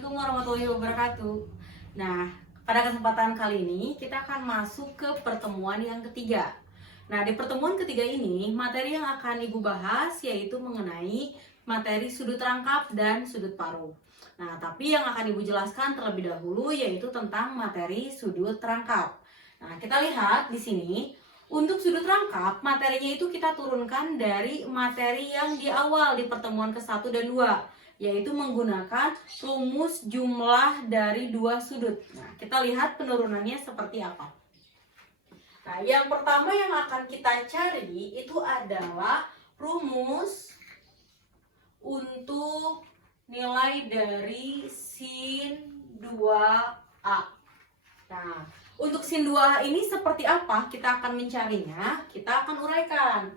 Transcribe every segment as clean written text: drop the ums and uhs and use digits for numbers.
Assalamualaikum warahmatullahi wabarakatuh. Nah, pada kesempatan kali ini kita akan masuk ke pertemuan yang ketiga. Nah, di pertemuan ketiga ini, materi yang akan Ibu bahas yaitu mengenai materi sudut rangkap dan sudut paruh. Nah, tapi yang akan Ibu jelaskan terlebih dahulu yaitu tentang materi sudut rangkap. Nah, kita lihat di sini. Untuk sudut rangkap, materinya itu kita turunkan dari materi yang di awal di pertemuan ke-1 dan 2, yaitu menggunakan rumus jumlah dari dua sudut. Nah, kita lihat penurunannya seperti apa. Nah, yang pertama yang akan kita cari itu adalah rumus untuk nilai dari sin 2A. Nah, untuk sin 2A ini seperti apa? Kita akan mencarinya, kita akan uraikan.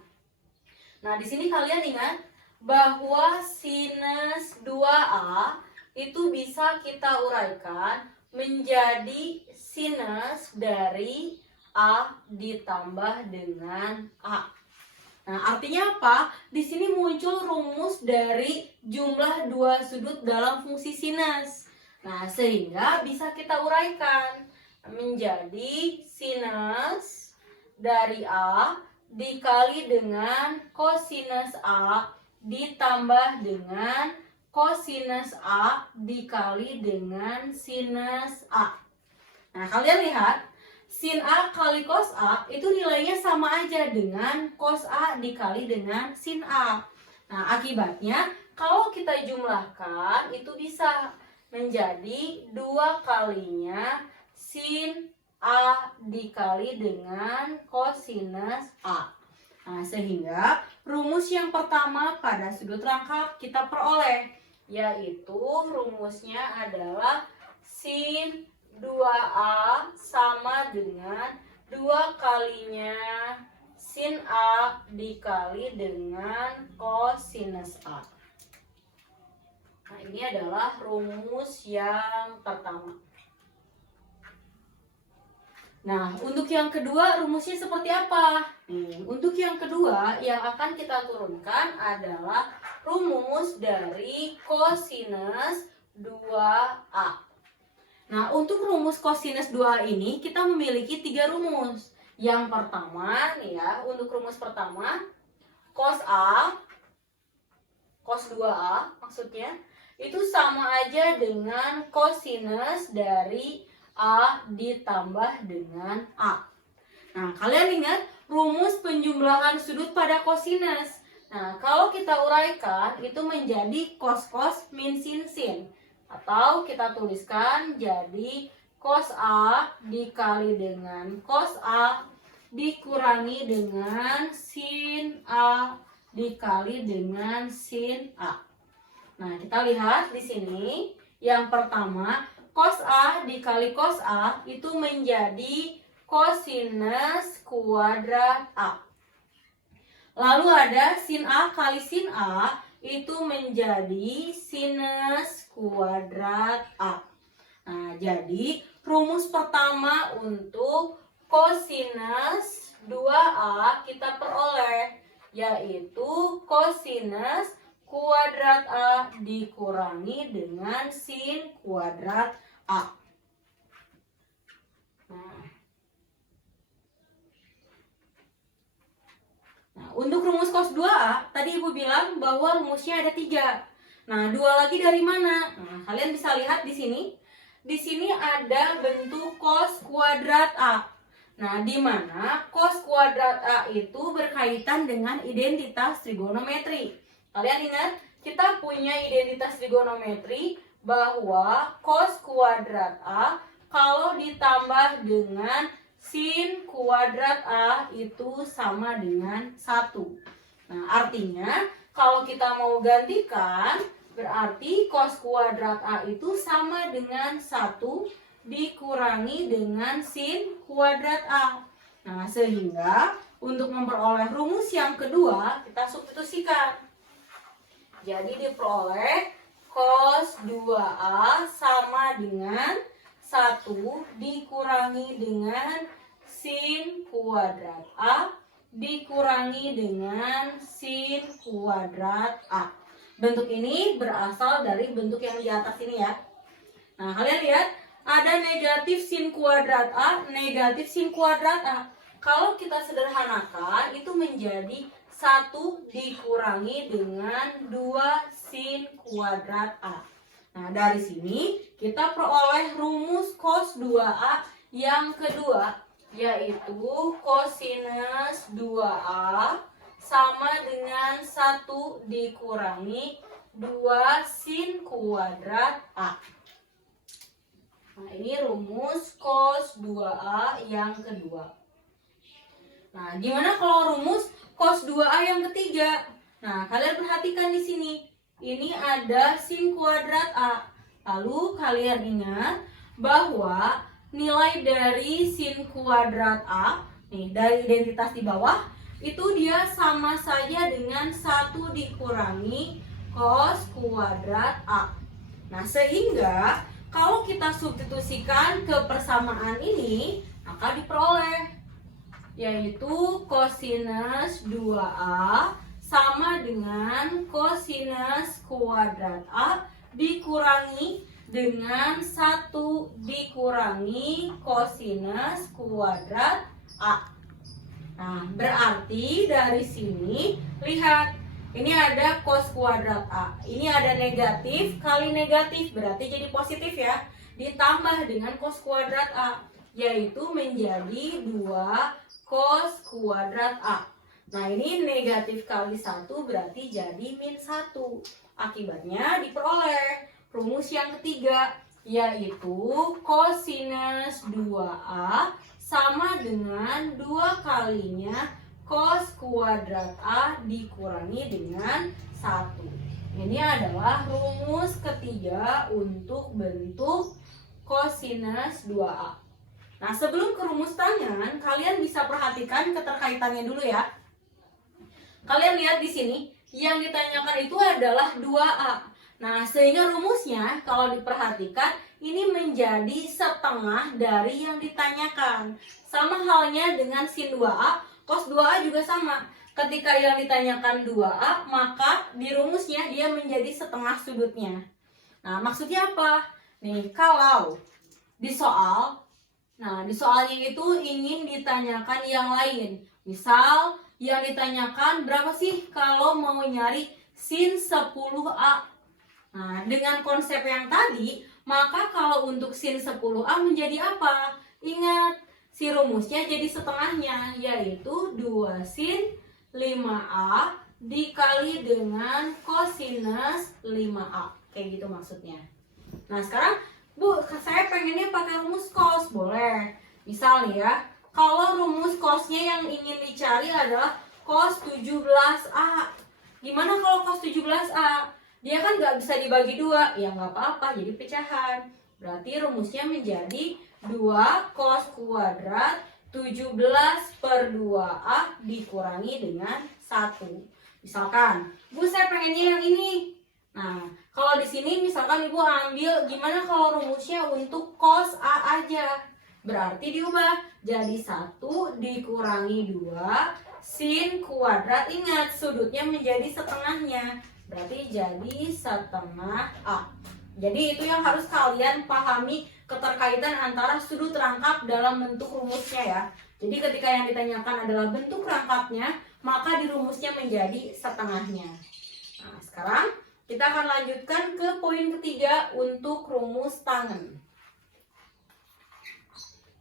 Nah, di sini kalian ingat bahwa sinus 2A itu bisa kita uraikan menjadi sinus dari A ditambah dengan A. Nah, artinya apa? Di sini muncul rumus dari jumlah dua sudut dalam fungsi sinus. Nah, sehingga bisa kita uraikan menjadi sinus dari A dikali dengan kosinus A ditambah dengan kosinus A dikali dengan sinus A. Nah, kalian lihat, sin A kali cos A itu nilainya sama aja dengan cos A dikali dengan sin A. Nah, akibatnya kalau kita jumlahkan itu bisa menjadi 2 kalinya sin A dikali dengan kosinus A. Nah, sehingga rumus yang pertama pada sudut rangkap kita peroleh, yaitu rumusnya adalah sin 2A sama dengan 2 kalinya sin A dikali dengan kosinus A. Nah, ini adalah rumus yang pertama. Nah, untuk yang kedua rumusnya seperti apa? Untuk yang kedua yang akan kita turunkan adalah rumus dari kosinus 2A. Nah, untuk rumus kosinus 2A ini kita memiliki 3 rumus. Yang pertama nih ya, untuk rumus pertama cos A, cos 2A maksudnya, itu sama aja dengan kosinus dari A ditambah dengan A. Nah, kalian ingat rumus penjumlahan sudut pada kosinus. Nah, kalau kita uraikan itu menjadi cos min sin. Atau kita tuliskan jadi cos A dikali dengan cos A dikurangi dengan sin A dikali dengan sin A. Nah, kita lihat di sini yang pertama cos A dikali cos A itu menjadi kosinus kuadrat A. Lalu ada sin A kali sin A itu menjadi sinus kuadrat A. Nah, jadi rumus pertama untuk kosinus 2A kita peroleh, yaitu kosinus kuadrat A dikurangi dengan sin kuadrat A. Nah, untuk rumus cos 2A, tadi Ibu bilang bahwa rumusnya ada 3. Nah, 2 lagi dari mana? Nah, kalian bisa lihat di sini. Di sini ada bentuk cos kuadrat A. Nah, di mana cos kuadrat A itu berkaitan dengan identitas trigonometri. Kalian ingat, kita punya identitas trigonometri bahwa cos kuadrat A kalau ditambah dengan sin kuadrat A itu sama dengan 1. Nah, artinya kalau kita mau gantikan, berarti cos kuadrat A itu sama dengan 1 dikurangi dengan sin kuadrat A. Nah, sehingga untuk memperoleh rumus yang kedua, kita substitusikan. Jadi diperoleh cos 2A sama dengan 1 dikurangi dengan sin kuadrat A dikurangi dengan sin kuadrat A. Bentuk ini berasal dari bentuk yang di atas ini ya. Nah, kalian lihat ada negatif sin kuadrat A, negatif sin kuadrat A. Kalau kita sederhanakan itu menjadi 1 dikurangi dengan 2 sin kuadrat A. Nah, dari sini kita peroleh rumus cos 2A yang kedua, yaitu cosinus 2A sama dengan 1 dikurangi 2 sin kuadrat A. Nah, ini rumus cos 2A yang kedua. Nah, gimana kalau rumus cos 2A yang ketiga? Nah, kalian perhatikan di sini. Ini ada sin kuadrat A. Lalu kalian ingat bahwa nilai dari sin kuadrat A, nih dari identitas di bawah, itu dia sama saja dengan 1 dikurangi cos kuadrat A. Nah, sehingga kalau kita substitusikan ke persamaan ini, maka diperoleh yaitu cosinus 2A sama dengan cosinus kuadrat A dikurangi dengan 1 dikurangi cosinus kuadrat A. Nah, berarti dari sini lihat, ini ada cos kuadrat A, ini ada negatif kali negatif, berarti jadi positif ya, ditambah dengan cos kuadrat A, yaitu menjadi 2 cos kuadrat A. Nah, ini negatif kali 1 berarti jadi min 1. Akibatnya diperoleh rumus yang ketiga, yaitu cosinus 2A sama dengan 2 kalinya cos kuadrat A dikurangi dengan 1. Ini adalah rumus ketiga untuk bentuk cosinus 2A. Nah, sebelum ke rumus tangan, kalian bisa perhatikan keterkaitannya dulu ya. Kalian lihat di sini, yang ditanyakan itu adalah 2A. Nah, sehingga rumusnya kalau diperhatikan ini menjadi setengah dari yang ditanyakan. Sama halnya dengan sin 2A, cos 2A juga sama. Ketika yang ditanyakan 2A, maka di rumusnya dia menjadi setengah sudutnya. Nah, maksudnya apa? Nih, kalau di soal, nah di soalnya itu ingin ditanyakan yang lain. Misal, yang ditanyakan berapa sih kalau mau nyari sin 10A? Nah, dengan konsep yang tadi, maka kalau untuk sin 10A menjadi apa? Ingat, si rumusnya jadi setengahnya, yaitu 2 sin 5A dikali dengan cosinus 5A. Kayak gitu maksudnya. Nah, sekarang, Bu, saya pengennya pakai rumus cos, boleh. Misal nih ya, kalau rumus cosnya yang ingin dicari adalah cos 17A. Gimana kalau cos 17A? Dia kan nggak bisa dibagi 2, ya nggak apa-apa, jadi pecahan. Berarti rumusnya menjadi 2 cos kuadrat 17 per 2A dikurangi dengan 1. Misalkan, Bu, saya pengennya yang ini. Nah, kalau di sini misalkan Ibu ambil gimana kalau rumusnya untuk cos A aja. Berarti diubah jadi 1 dikurangi 2 sin kuadrat. Ingat, sudutnya menjadi setengahnya. Berarti jadi setengah A. Jadi itu yang harus kalian pahami, keterkaitan antara sudut rangkap dalam bentuk rumusnya ya. Jadi ketika yang ditanyakan adalah bentuk rangkapnya, maka di rumusnya menjadi setengahnya. Nah, sekarang kita akan lanjutkan ke poin ketiga untuk rumus tangen.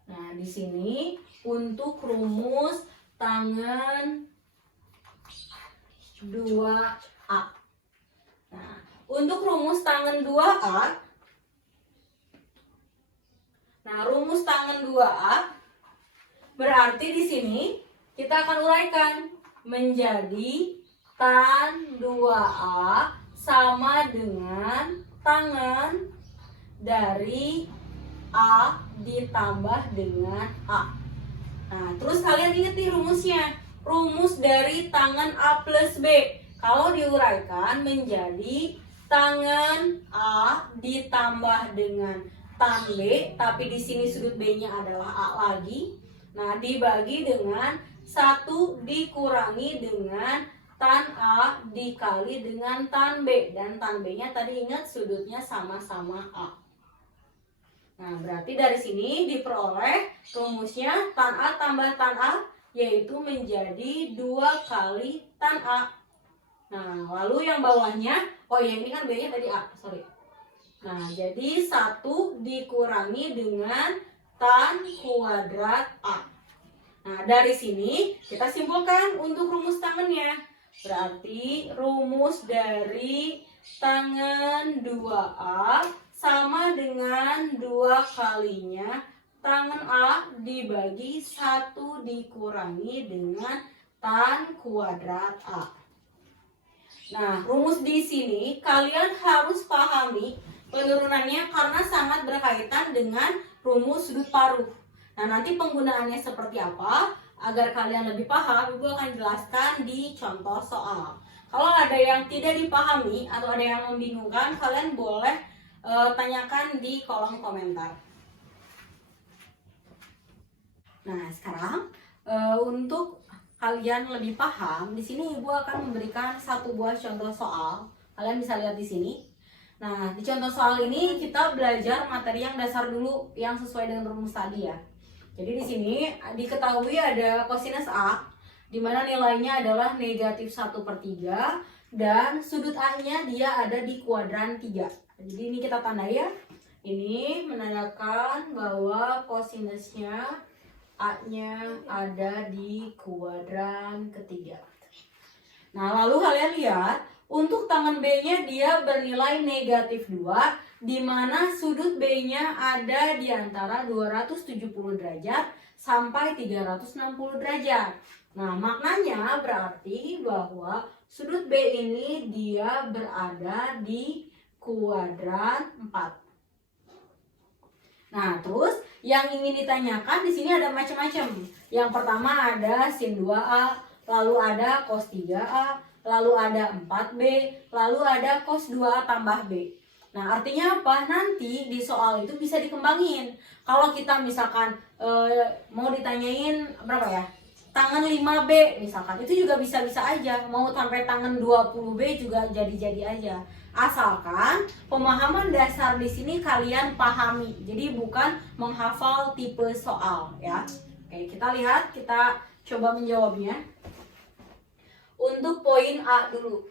Nah, di sini untuk rumus tangen 2A. Nah, untuk rumus tangen 2A, nah rumus tangen 2A berarti di sini kita akan uraikan menjadi tan 2A sama dengan tangen dari A ditambah dengan A. Nah, terus kalian ingat nih rumusnya. Rumus dari tangen A plus B. Kalau diuraikan menjadi tangen A ditambah dengan tan B, tapi di sini sudut B-nya adalah A lagi. Nah, dibagi dengan 1 dikurangi dengan tan A dikali dengan tan B. Dan tan B-nya tadi ingat sudutnya sama-sama A. Nah, berarti dari sini diperoleh rumusnya tan A tambah tan A, yaitu menjadi 2 kali tan A. Nah, lalu yang bawahnya, oh ya ini kan B-nya tadi A, sorry. Nah, jadi 1 dikurangi dengan tan kuadrat A. Nah, dari sini kita simpulkan untuk rumus tangannya. Berarti rumus dari tangan 2A sama dengan 2 kalinya tangan A dibagi 1 dikurangi dengan tan kuadrat A. Nah, rumus di sini kalian harus pahami penurunannya karena sangat berkaitan dengan rumus sudut paruh. Nah, nanti penggunaannya seperti apa? Agar kalian lebih paham, Ibu akan jelaskan di contoh soal. Kalau ada yang tidak dipahami atau ada yang membingungkan, kalian boleh tanyakan di kolom komentar. Nah, sekarang untuk kalian lebih paham, di sini Ibu akan memberikan 1 buah contoh soal. Kalian bisa lihat di sini. Nah, di contoh soal ini kita belajar materi yang dasar dulu yang sesuai dengan rumus tadi ya. Jadi di sini diketahui ada kosinus A, di mana nilainya adalah negatif 1/3 dan sudut A-nya dia ada di kuadran 3. Jadi ini kita tandai ya. Ini menandakan bahwa kosinusnya A-nya ada di kuadran ketiga. Nah, lalu kalian lihat untuk tangan B-nya dia bernilai negatif 2, di mana sudut B-nya ada di antara 270 derajat sampai 360 derajat. Nah, maknanya berarti bahwa sudut B ini dia berada di kuadran 4. Nah, terus yang ingin ditanyakan di sini ada macam-macam. Yang pertama ada sin 2A, lalu ada cos 3A, lalu ada 4B, lalu ada cos 2A tambah B. Nah, artinya apa? Nanti di soal itu bisa dikembangin. Kalau kita misalkan mau ditanyain berapa ya? Tangan 5B misalkan, itu juga bisa-bisa aja. Mau sampai tangan 20B juga jadi-jadi aja. Asalkan pemahaman dasar di sini kalian pahami. Jadi bukan menghafal tipe soal ya. Oke, kita lihat, kita coba menjawabnya. Untuk poin A dulu.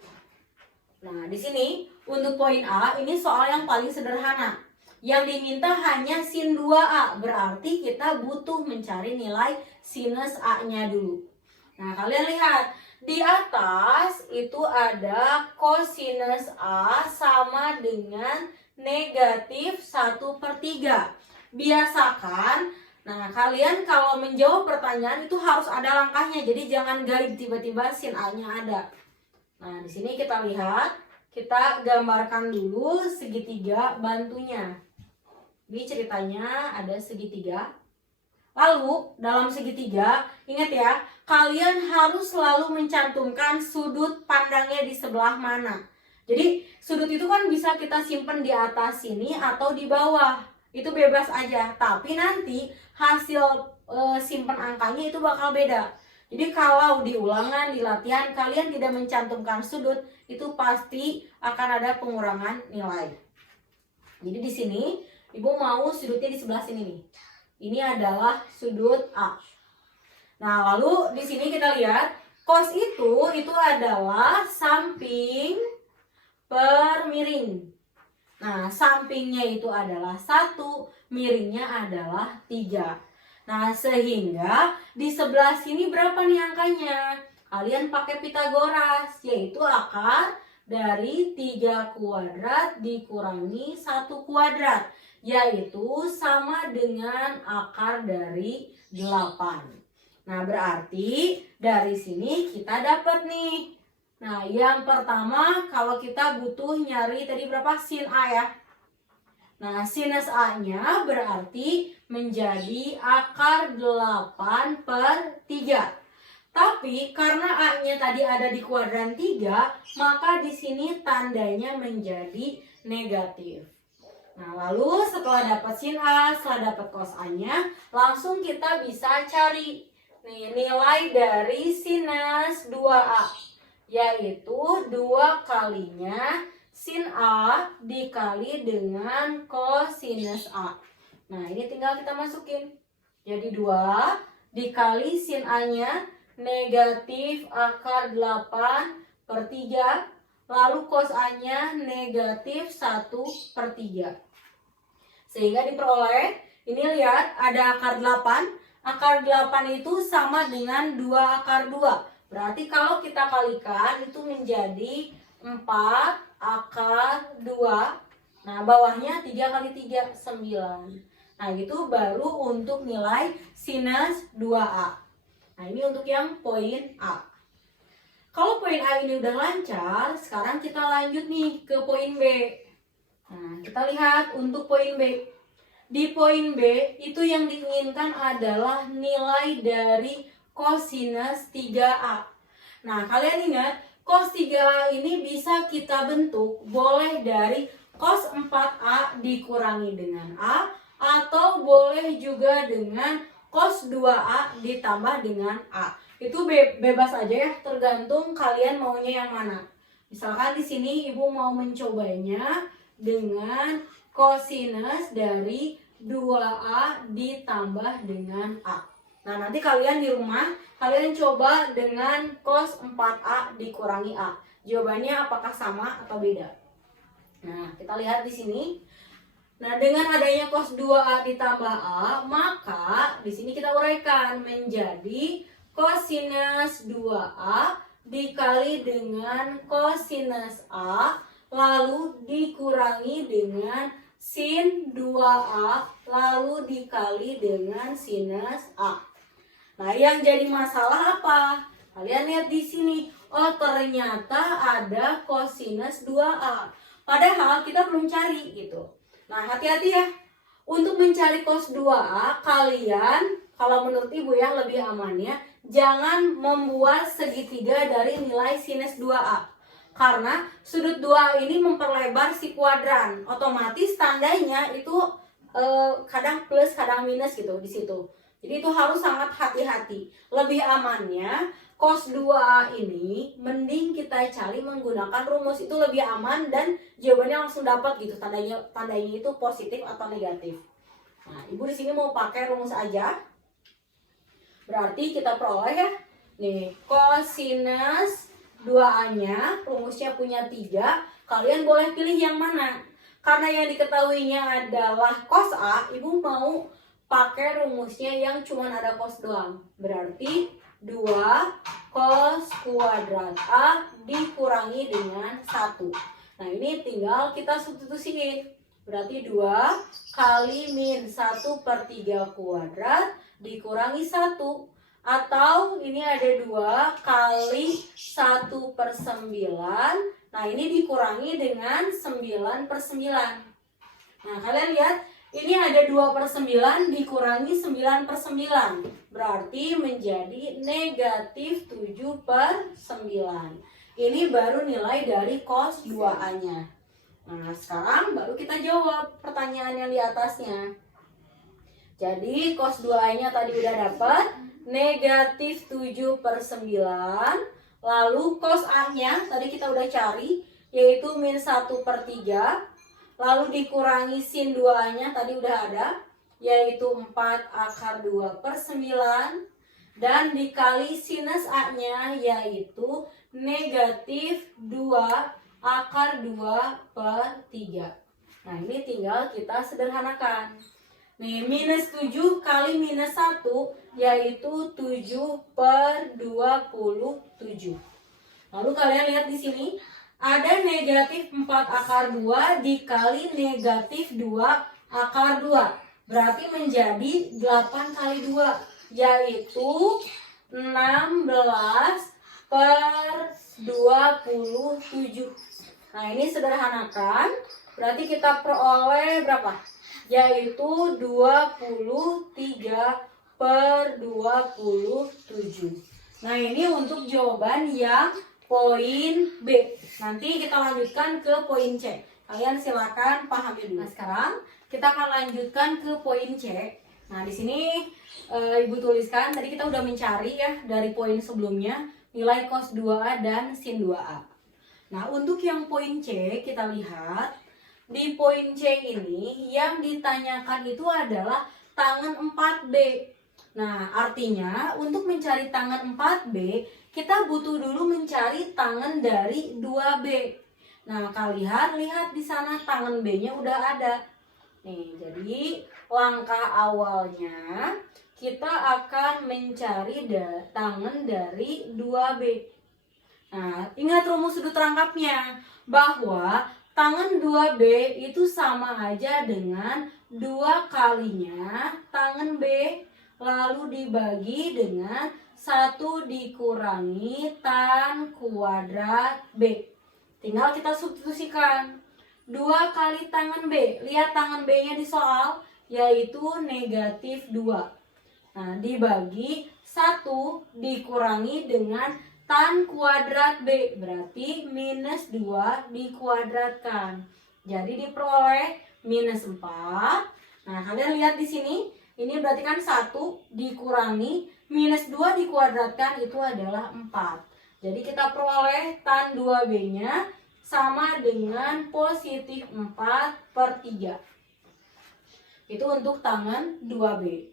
Nah, di sini untuk poin A ini soal yang paling sederhana. Yang diminta hanya sin 2A, berarti kita butuh mencari nilai sinus A-nya dulu. Nah, kalian lihat di atas itu ada kosinus A sama dengan negatif 1/3. Biasakan, nah kalian kalau menjawab pertanyaan itu harus ada langkahnya. Jadi jangan gaib tiba-tiba sin A-nya ada. Nah, di sini kita lihat, kita gambarkan dulu segitiga bantunya. Ini ceritanya ada segitiga. Lalu dalam segitiga, ingat ya, kalian harus selalu mencantumkan sudut pandangnya di sebelah mana. Jadi sudut itu kan bisa kita simpan di atas sini atau di bawah. Itu bebas aja. Tapi nanti hasil simpan angkanya itu bakal beda. Jadi kalau di ulangan, di latihan kalian tidak mencantumkan sudut, itu pasti akan ada pengurangan nilai. Jadi di sini Ibu mau sudutnya di sebelah sini nih. Ini adalah sudut A. Nah, lalu di sini kita lihat cos itu adalah samping per miring. Nah, sampingnya itu adalah 1, miringnya adalah 3. Nah, sehingga di sebelah sini berapa nih angkanya? Kalian pakai Pitagoras, yaitu akar dari 3 kuadrat dikurangi 1 kuadrat. Yaitu sama dengan akar dari 8. Nah, berarti dari sini kita dapat nih. Nah, yang pertama kalau kita butuh nyari tadi berapa? Sin A ya. Nah, sinus A-nya berarti menjadi akar 8/3. Tapi karena A-nya tadi ada di kuadran 3, maka di sini tandanya menjadi negatif. Nah, lalu setelah dapat sin A, setelah dapat cos A-nya, langsung kita bisa cari nih, nilai dari sinus 2A, yaitu 2 kalinya sin A dikali dengan cosinus A. Nah, ini tinggal kita masukin. Jadi 2 dikali sin A-nya negatif akar 8/3. Lalu cos A-nya negatif 1/3. Sehingga diperoleh, ini lihat ada akar 8. Akar 8 itu sama dengan 2 akar 2. Berarti kalau kita kalikan itu menjadi 4 akar 2. Nah, bawahnya 3 kali 3, 9. Nah, itu baru untuk nilai sinus 2A. Nah, ini untuk yang poin A. Kalau poin A ini udah lancar, sekarang kita lanjut nih ke poin B. Nah, kita lihat untuk poin B. Di poin B, itu yang diinginkan adalah nilai dari kosinus 3A. Nah, kalian ingat, cos 3A ini bisa kita bentuk boleh dari cos 4A dikurangi dengan A, atau boleh juga dengan cos 2A ditambah dengan A. Itu bebas aja ya, tergantung kalian maunya yang mana. Misalkan di sini ibu mau mencobanya dengan kosinus dari 2A ditambah dengan A. Nah, nanti kalian di rumah, kalian coba dengan cos 4A dikurangi A. Jawabannya apakah sama atau beda? Nah, kita lihat di sini. Nah, dengan adanya cos 2A ditambah A, maka di sini kita uraikan menjadi kosinus 2A dikali dengan kosinus A, lalu dikurangi dengan sin 2A, lalu dikali dengan sinus A. Nah, yang jadi masalah apa? Kalian lihat di sini. Oh, ternyata ada kosinus 2A. Padahal kita belum cari gitu. Nah, hati-hati ya. Untuk mencari cos 2A, kalian, kalau menurut ibu ya lebih amannya, jangan membuat segitiga dari nilai sinus 2A. Karena sudut 2A ini memperlebar si kuadran. Otomatis tandanya itu kadang plus, kadang minus gitu di situ. Jadi itu harus sangat hati-hati. Lebih amannya cos 2A ini mending kita cari menggunakan rumus, itu lebih aman dan jawabannya langsung dapat gitu. Tandanya itu positif atau negatif. Nah, ibu di sini mau pakai rumus aja. Berarti kita peroleh ya. Nih, kosinus 2A-nya rumusnya punya 3. Kalian boleh pilih yang mana. Karena yang diketahuinya adalah cos A, ibu mau pakai rumusnya yang cuma ada cos doang. Berarti 2 cos kuadrat A dikurangi dengan 1. Nah, ini tinggal kita substitusiin. Berarti 2 kali min 1/3 kuadrat dikurangi 1. Atau ini ada 2 kali 1/9. Nah, ini dikurangi dengan 9/9. Nah, kalian lihat. Ini ada 2/9 dikurangi 9/9. Berarti menjadi negatif 7/9. Ini baru nilai dari cos 2A-nya. Nah, sekarang baru kita jawab pertanyaan yang di atasnya. Jadi cos 2A-nya tadi udah dapat negatif 7/9. Lalu cos A-nya tadi kita udah cari, yaitu min 1/3. Lalu dikurangi sin 2A-nya tadi udah ada, yaitu 4 akar 2/9. Dan dikali sinus A-nya yaitu negatif 2 akar 2/3. Nah, ini tinggal kita sederhanakan. Nih, minus 7 kali minus 1 yaitu 7/27. Lalu kalian lihat di sini. Ada negatif 4 akar 2 dikali negatif 2 akar 2. Berarti menjadi 8 kali 2. Yaitu 16/27. Nah, ini sederhanakan. Berarti kita peroleh berapa? Yaitu 23/27. Nah, ini untuk jawaban yang poin B. Nanti kita lanjutkan ke poin C. Kalian silakan pahami dulu. Nah, sekarang kita akan lanjutkan ke poin C. Nah, di sini ibu tuliskan tadi kita udah mencari ya dari poin sebelumnya nilai cos 2A dan sin 2A. Nah, untuk yang poin C kita lihat. di poin C ini yang ditanyakan itu adalah tangen 4B. Nah, artinya untuk mencari tangen 4B, kita butuh dulu mencari tangen dari 2B. Nah, kalian lihat di sana tangen B-nya udah ada. Nih, jadi langkah awalnya kita akan mencari tangen dari 2B. Nah, ingat rumus sudut rangkapnya, bahwa tangen 2B itu sama aja dengan 2 kalinya tangen B, lalu dibagi dengan 1 dikurangi tan kuadrat B. Tinggal kita substitusikan. 2 kali tangen B, lihat tangen B-nya di soal, yaitu -2. Nah, dibagi 1 dikurangi dengan tan kuadrat B, berarti -2 dikuadratkan. Jadi diperoleh -4. Nah, kalian lihat di sini, ini berarti kan 1 dikurangi -2 dikuadratkan itu adalah 4. Jadi kita peroleh tan 2B-nya sama dengan positif 4/3. Itu untuk tangen 2B.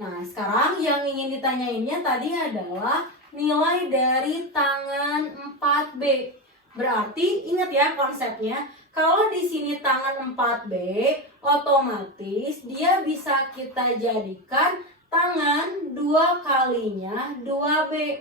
Nah, sekarang yang ingin ditanyainnya tadi adalah nilai dari tangen 4B. Berarti ingat ya konsepnya, kalau di sini tangen 4B, otomatis dia bisa kita jadikan tangen 2 kalinya 2B.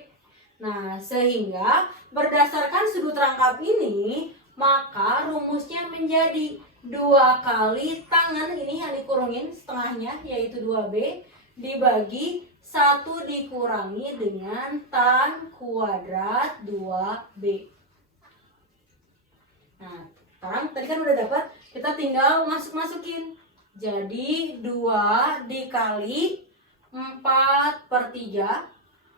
Nah, sehingga berdasarkan sudut rangkap ini, maka rumusnya menjadi 2 kali tangen ini yang dikurungin setengahnya, yaitu 2B, dibagi 1 dikurangi dengan tan kuadrat 2B. Nah, sekarang tadi kan udah dapat, kita tinggal masukin. Jadi 2 dikali 4/3.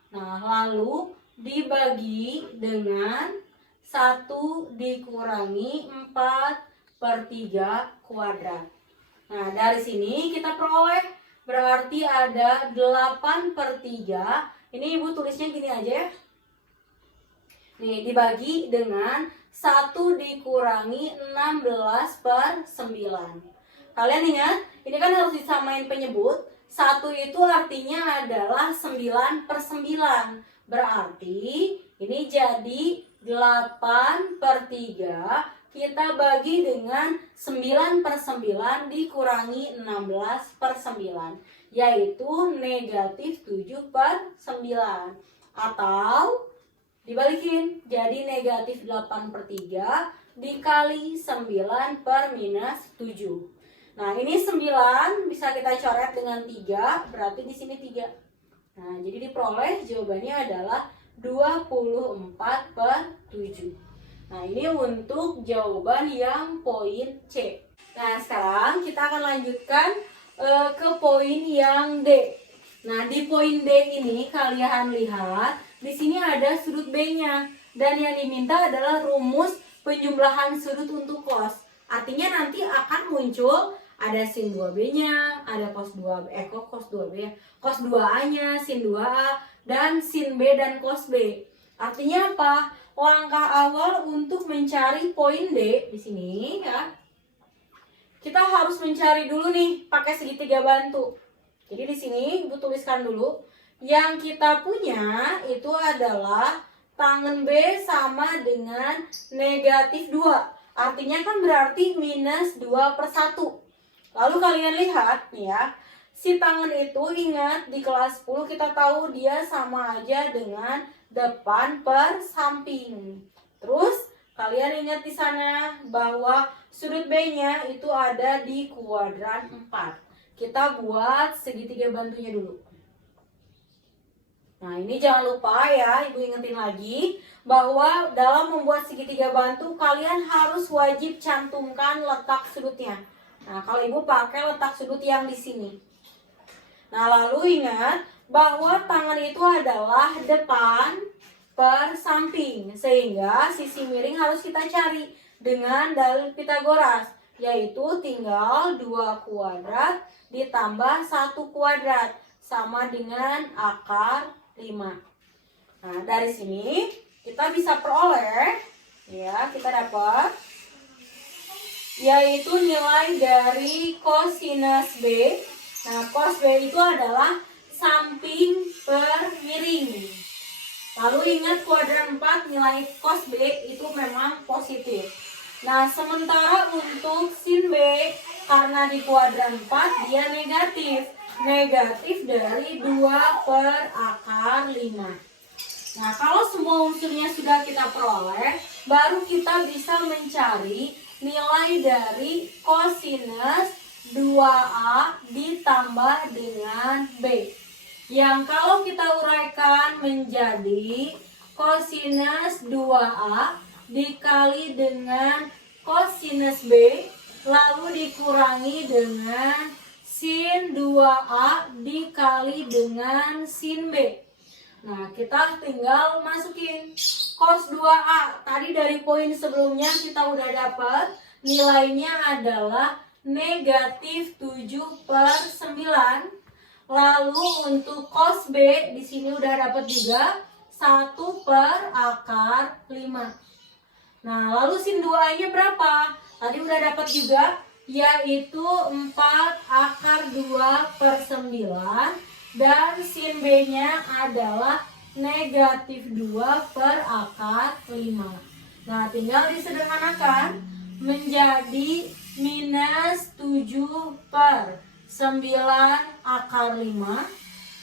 Nah, lalu dibagi dengan 1 dikurangi 4/3 kuadrat. Nah, dari sini kita peroleh berarti ada 8/3. Ini Ibu tulisnya gini aja ya. Nih, dibagi dengan 1 dikurangi 16/9. Kalian ingat, ini kan harus disamain penyebut. 1 itu artinya adalah 9/9. Berarti ini jadi 8/3. Kita bagi dengan 9/9 dikurangi 16/9, yaitu -7/9. Atau dibalikin, jadi -8/3 dikali 9/-7. Nah, ini 9 bisa kita coret dengan 3, berarti di sini 3. Nah, jadi diperoleh jawabannya adalah 24/7. Nah, ini untuk jawaban yang poin C. Nah, sekarang kita akan lanjutkan ke poin yang D. Nah, di poin D ini kalian lihat, di sini ada sudut B-nya. Dan yang diminta adalah rumus penjumlahan sudut untuk cos. Artinya nanti akan muncul ada sin 2B-nya, ada cos 2B, cos 2B, cos 2A-nya, sin 2A, dan sin B dan cos B. Artinya apa? Langkah awal untuk mencari poin D di sini ya. Kita harus mencari dulu nih pakai segitiga bantu. Jadi di sini Ibu tuliskan dulu. Yang kita punya itu adalah tangen B sama dengan -2. Artinya kan berarti -2/1. Lalu kalian lihat nih ya, si tangen itu ingat di kelas 10 kita tahu dia sama aja dengan depan per samping. Terus kalian ingat di sana bahwa sudut B-nya itu ada di kuadran 4. Kita buat segitiga bantunya dulu. Nah, ini jangan lupa ya, Ibu ingetin lagi bahwa dalam membuat segitiga bantu kalian harus wajib cantumkan letak sudutnya. Nah, kalau Ibu pakai letak sudut yang di sini. Nah, lalu ingat bahwa tangan itu adalah depan per samping, sehingga sisi miring harus kita cari dengan dalil Pitagoras, yaitu tinggal 2 kuadrat ditambah 1 kuadrat sama dengan akar 5. Nah, dari sini kita bisa peroleh ya, kita dapat yaitu nilai dari kosinus B. Nah, cos B itu adalah samping per miring. Lalu ingat kuadran 4 nilai cos B itu memang positif. Nah, sementara untuk sin B karena di kuadran 4 dia negatif. Negatif dari 2 per akar 5. Nah, kalau semua unsurnya sudah kita peroleh, baru kita bisa mencari nilai dari kosinus 2A ditambah dengan B. Yang kalau kita uraikan menjadi kosinus 2A dikali dengan kosinus B, lalu dikurangi dengan sin 2A dikali dengan sin B. Nah, kita tinggal masukin cos 2A. Tadi dari poin sebelumnya kita udah dapat nilainya adalah negatif 7 per 9. Lalu untuk cos B di sini udah dapat juga 1 per akar 5. Nah, lalu sin 2A-nya berapa? Tadi udah dapat juga, yaitu 4 akar 2 per 9. Dan sin B-nya adalah negatif 2 per akar 5. Nah, tinggal disederhanakan menjadi minus 7 per 9 akar 5.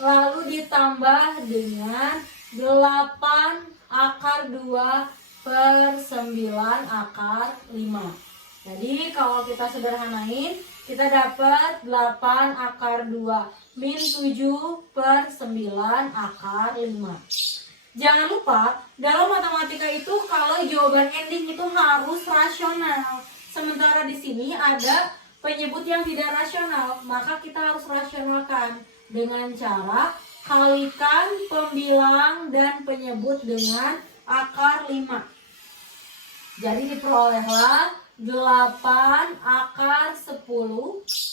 Lalu ditambah dengan 8 akar 2 per 9 akar 5. Jadi kalau kita sederhanain, kita dapat 8 akar 2 min 7 per 9 akar 5. Jangan lupa, dalam matematika itu kalau jawaban ending itu harus rasional. Sementara di sini ada penyebut yang tidak rasional, maka kita harus rasionalkan dengan cara kalikan pembilang dan penyebut dengan akar 5. Jadi diperolehlah 8 akar 10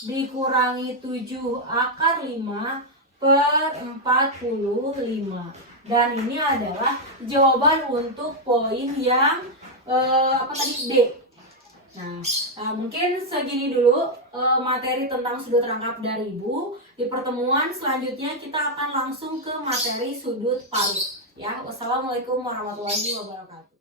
dikurangi 7 akar 5 per 45. Dan ini adalah jawaban untuk poin yang D. Nah, mungkin segini dulu materi tentang sudut rangkap dari Ibu. Di pertemuan selanjutnya kita akan langsung ke materi sudut paruh. Ya, wassalamualaikum warahmatullahi wabarakatuh.